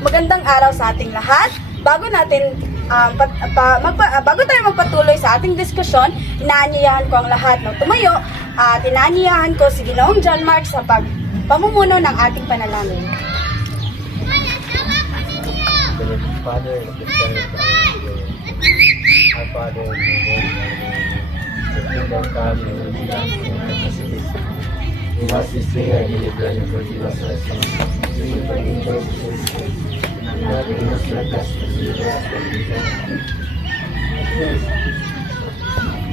Magandang araw sa ating lahat. Bago tayo magpatuloy sa ating diskusyon, inaanyayahan ko ang lahat na tumayo at inaanyayahan ko si Ginoong John Mark sa pamumuno ng ating panalangin. Father, our Father, the kingdom come, your will be done in us this day our daily bread, and forgive us our sins, as we forgive those who sin against us, and not lead us to temptation.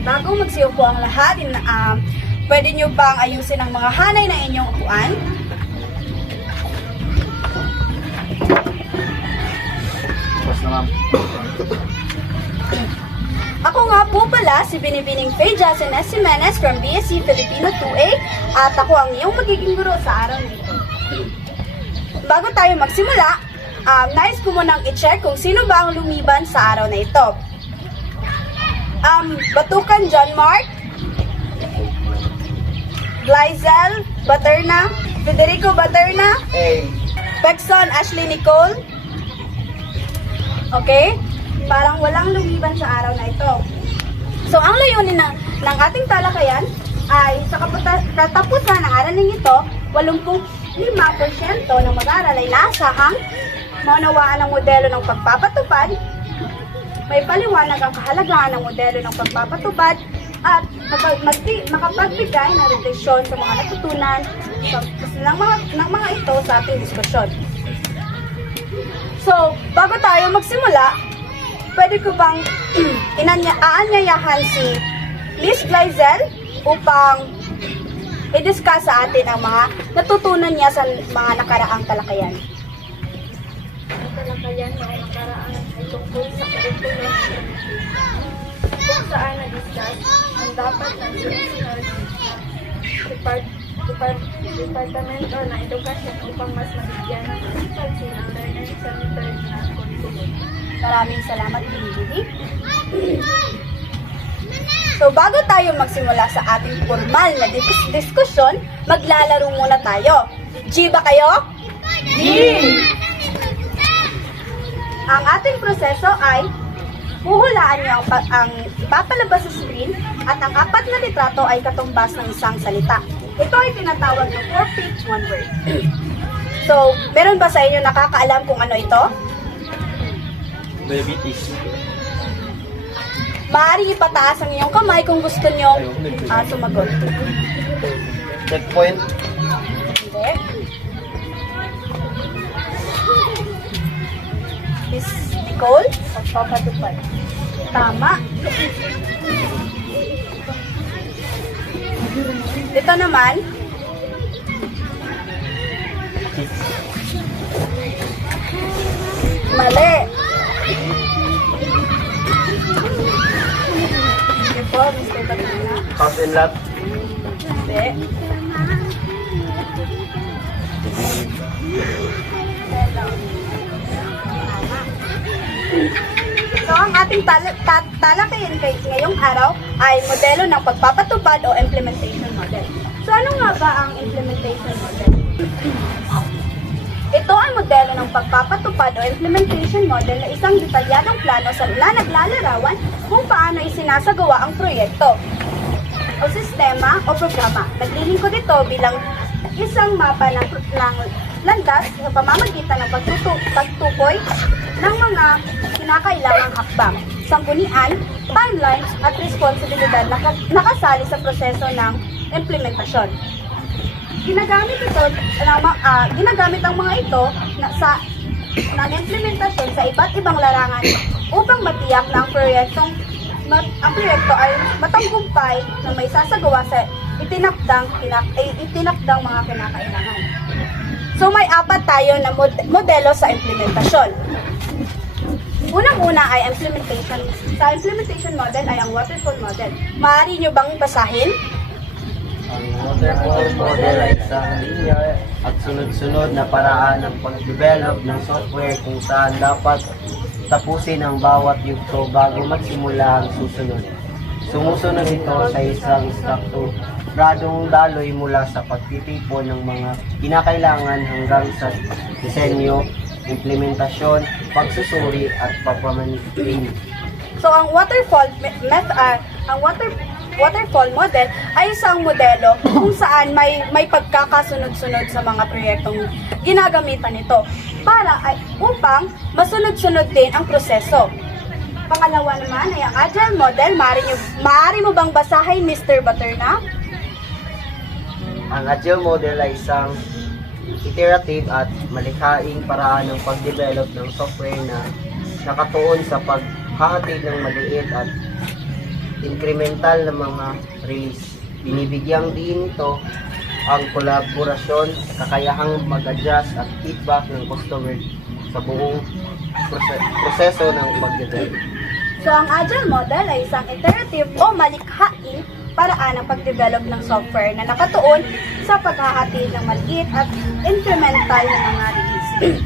Bago magsiupo ang lahat, pwede nyo bang ayusin ang mga hanay na inyong upuan? Ako nga po pala si Binibining Faye Jacenes Jimenez from BSc Filipino 2A at ako ang iyong magiging guro sa araw nito. Bago tayo magsimula, nais ko munang i-check kung sino ba ang lumiban sa araw na ito. Batukan John Mark, Glyzel Baterna, Federico Baterna, Pexon Ashley Nicole. Okay? Parang walang lumiban sa araw na ito. So, ang layunin ng ating talakayan ay sa katapusan ng araling ito, 85% ng mag-aaral ay naasahang maunawaan ang modelo ng pagpapatupad, may paliwanag ang kahalagahan ng modelo ng pagpapatupad, at makapagbigay ng refleksyon sa mga natutunan ng mga ito sa ating diskusyon. So, bago tayo magsimula, pwede ko bang aanyayahan si Miss Glyzel upang i-discuss sa atin ang mga natutunan niya sa mga nakaraang talakayan. Ang talakayan ng nakaraan ay tungkol sa curriculum kung saan na-discuss ang dapat ng susunod departamento ng edukasyon upang mas mabigyan ng pansin ang learner sa method na curriculum. Maraming salamat, Binibini. So, bago tayo magsimula sa ating formal na diskusyon, maglalaro muna tayo. G ba kayo? G! Ang ating proseso ay huhulaan niyo ang ipapalabas sa screen at ang 4 na litrato ay katumbas ng isang salita. Ito ay tinatawag na 4-page 1 word. So, meron ba sa inyo nakakaalam kung ano ito? Diabetes. Maaari ipataas ang iyong kamay kung gusto nyo sumagot. Checkpoint. Hindi. Miss Nicole, pagpapatupad. Tama. Ito naman. Mali. Sige po, Mr. Batina. Half and lap. Hindi. So, ang ating talakayan ngayong araw ay modelo ng pagpapatupad o implementation model. So, ano nga ba ang implementation model? Ito ay modelo ng pagpapatupad o implementation model na isang detalyadong plano na naglalarawan kung paano isinasagawa ang proyekto o sistema o programa. Naglilingkod ito bilang isang mapa ng landas sa pamamagitan ng pagtukoy ng mga kinakailangang hakbang, sanggunian, timelines at responsibilidad na nakasali sa proseso ng implementasyon. Ginagamit ang mga ito ng implementasyon sa iba't ibang larangan upang matiyak na ang proyekto ay matagumpay na may sasagawa sa itinakdang mga kinakailangan. So may 4 tayo na modelo sa implementasyon. Unang-una ay implementation. Sa implementation model ay ang waterfall model. Maaari nyo bang basahin? Ang waterfall model ay isang linear at sunod-sunod na paraan ng pag-develop ng software kung saan dapat tapusin ang bawat yugto bago magsimula ang susunod. Sumusunod ito sa isang strukturadong daloy mula sa pagtitipon ng mga kinakailangan hanggang sa disenyo implementasyon, pagsusuri at pagpamaintain. So ang waterfall model ay isang modelo kung saan may pagkakasunod-sunod sa mga proyektong ginagamitan nito upang masunod-sunod din ang proseso. Pangalawa naman ay ang agile model. Maaari mo bang basahin, Mr. Baterna? Ang agile model ay isang iterative at malikhaing paraan ng pagdevelop ng software na nakatuon sa paghahatid ng maliit at incremental na mga release. Binibigyang din ito ang kolaborasyon, kakayahang mag-adjust at feedback ng customer sa buong proseso ng pagdevelop. So ang agile model ay isang iterative o malikhaing paraan ng pagdevelop ng software na nakatuon sa paghahatid ng maliit at incremental na mga release.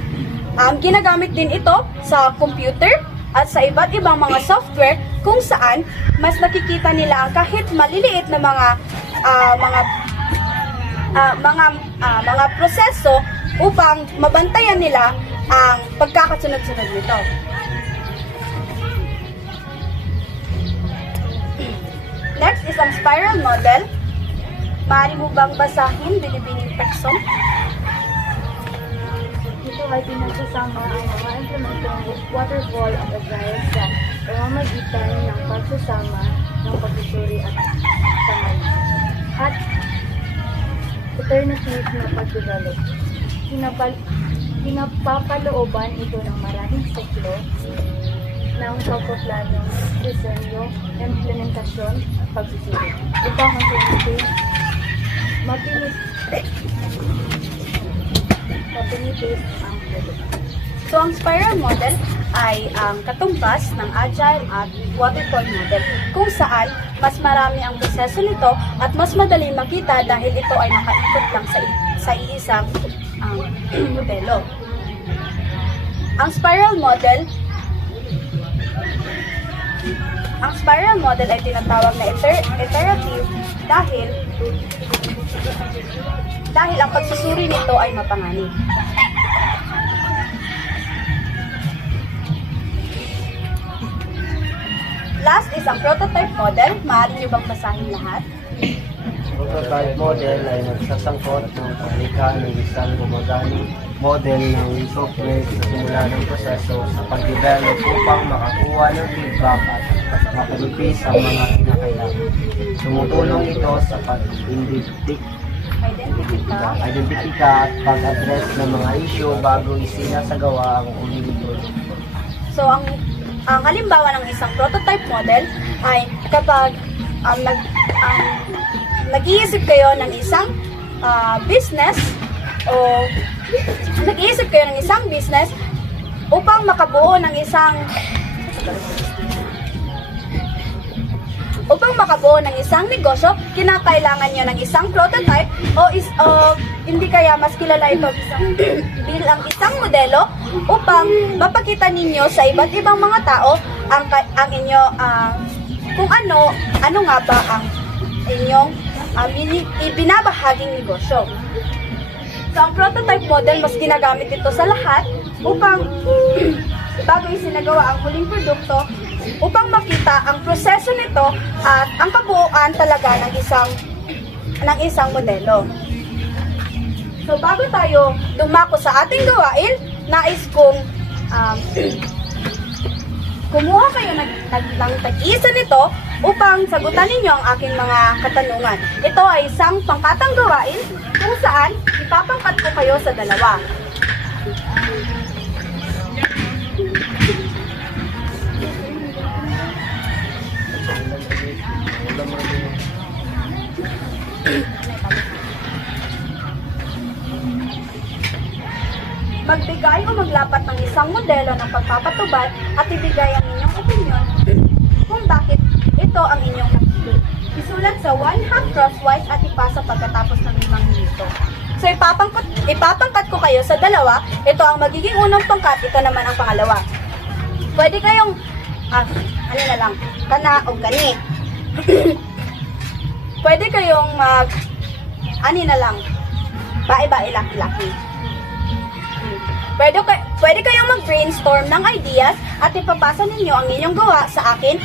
Ginagamit din ito sa computer at sa iba't ibang mga software kung saan mas nakikita nila ang kahit maliliit na mga proseso upang mabantayan nila ang pagkakasunod-sunod nito. Next is ang spiral model. Maaari mo bang basahin, Binibining Pekson? Ito ay pinagsasama ang mga implementong waterfall at agile sa pamamagitan ng pagsasama ng pagsusuri at alternative na pagdevelop. Pinapapalooban ito ng maraming siklo ng pagpaplano, disenyo, implementasyon at pagsusuri. Upang mapinitis ang product. So, ang spiral model ay ang katumbas ng agile at waterfall model kung saan mas marami ang proseso nito at mas madaling makita dahil ito ay nakaikot lang sa iisang modelo. Ang spiral model ay tinatawag na iterative dahil ang pagsusuri nito ay mapanganib. Last is ang prototype model. Maaari niyo bang basahin lahat? Prototype model ay nagsasangkot ng paglikha ng isang gumagamit model ng software sa simula ng proseso sa pagdevelop upang makakuha ng feedback at makalipis ang mga kinakailangan. Tumutulong ito sa identifika at pag-address ng mga issue bago isinasagawa ang uling project. So, ang halimbawa ng isang prototype model ay kapag nag-iisip kayo ng isang business upang makabuo ng isang negosyo, kinakailangan nyo ng isang prototype o hindi kaya mas kilala ito bilang isang modelo upang mapakita ninyo sa iba't ibang mga tao ang inyo kung ano nga ba ang inyong ibinabahaging negosyo. So, ang prototype model, mas ginagamit ito sa lahat upang bago isinagawa ang huling produkto upang makita ang proseso nito at ang kabuuan talaga ng isang modelo. So, bago tayo dumako sa ating gawain, nais kong kumuha kayo ng tag-isa nito upang sagutan ninyo ang aking mga katanungan. Ito ay isang pangkatang gawain kung saan ipapangkat ko kayo sa dalawa. Magbigay o maglapat ng isang modelo ng pagpapatubad at ibigay ang inyong opinion kung bakit ito ang inyong napili. Isulat sa 1/2 crosswise at ipasa pagkatapos ng 5 minuto. So, ipapangkat ko kayo sa dalawa. Ito ang magiging unang pangkat, ito naman ang pangalawa. Pwede kayong, kana o gani. Pwede kayong bae-bae, laki-laki. Pwede kayong mag-brainstorm ng ideas at ipapasa ninyo ang inyong gawa sa akin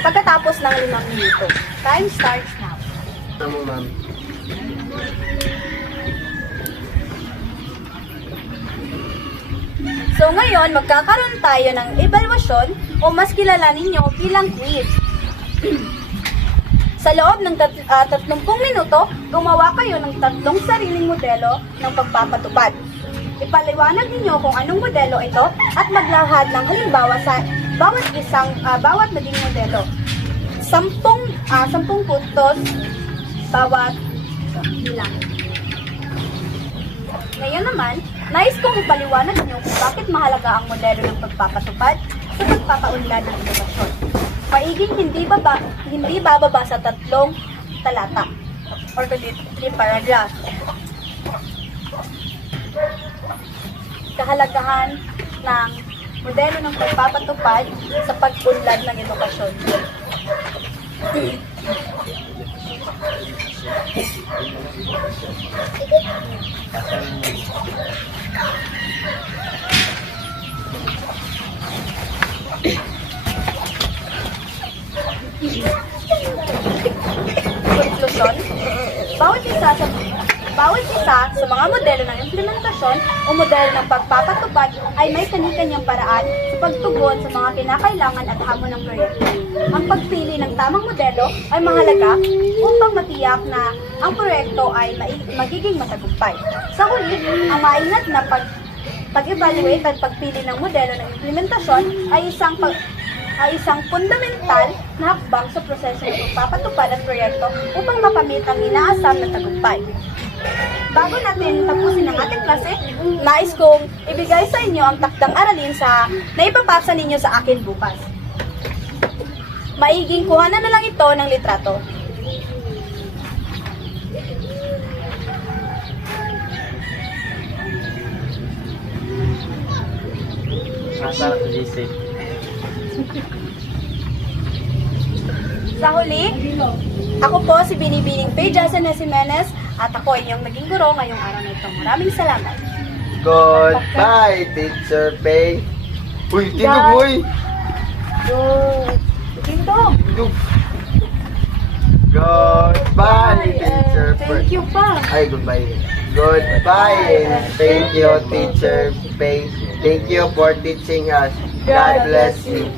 pagkatapos ng 5 minuto. Time starts now. Tama, ma'am. So ngayon, magkakaroon tayo ng evaluasyon o mas kilala ninyo bilang quiz. Sa loob ng 30 minuto, gumawa kayo ng 3 sariling modelo ng pagpapatupad. Ipaliwanag ninyo kung anong modelo ito at maglahad ng halimbawa sa bawat naging modelo. 10 puntos bawat bilang. Ngayon naman, nais kong ipaliwanag niyo kung bakit mahalaga ang modelo ng pagpapatupad sa pagpapaunlad ng edukasyon. Paiging hindi bababa sa 3 talata or 3 paragraph. Kahalagahan ng modelo ng pagpapatupad sa pag-unlad ng edukasyon. Konklusyon, bawat isa sa mga modelo ng implementasyon o modelo ng pagpapatupad ay may kani-kanyang paraan sa pagtugon sa mga kinakailangan at hamon ng proyekto. Ang pagpili ng tamang modelo ay mahalaga upang matiyak na ang proyekto ay magiging matagumpay. Sa huli, ang maingat na pag-evaluate at pagpili ng modelo ng implementasyon ay isang fundamental na hakbang sa proseso ng pagpapatupad ng proyekto upang makamit ang inaasam na tagumpay. Bago natin tapusin ang ating klase, nais kong ibigay sa inyo ang takdang aralin na ipapasa ninyo sa akin bukas. Maiging kuhanan na lang ito ng litrato. Asa GC. Sa huli, ako po si Binibining Faye Jason Jimenez at ako inyong naging guro ngayong araw na ito. Maraming salamat. Goodbye, Teacher Pay. Uy, tindog, uy! Tindog. Tindog. Goodbye, Teacher Pay. Thank you pa. Ay, goodbye. Goodbye and thank you, Teacher Pay. Thank you for teaching us. God bless you.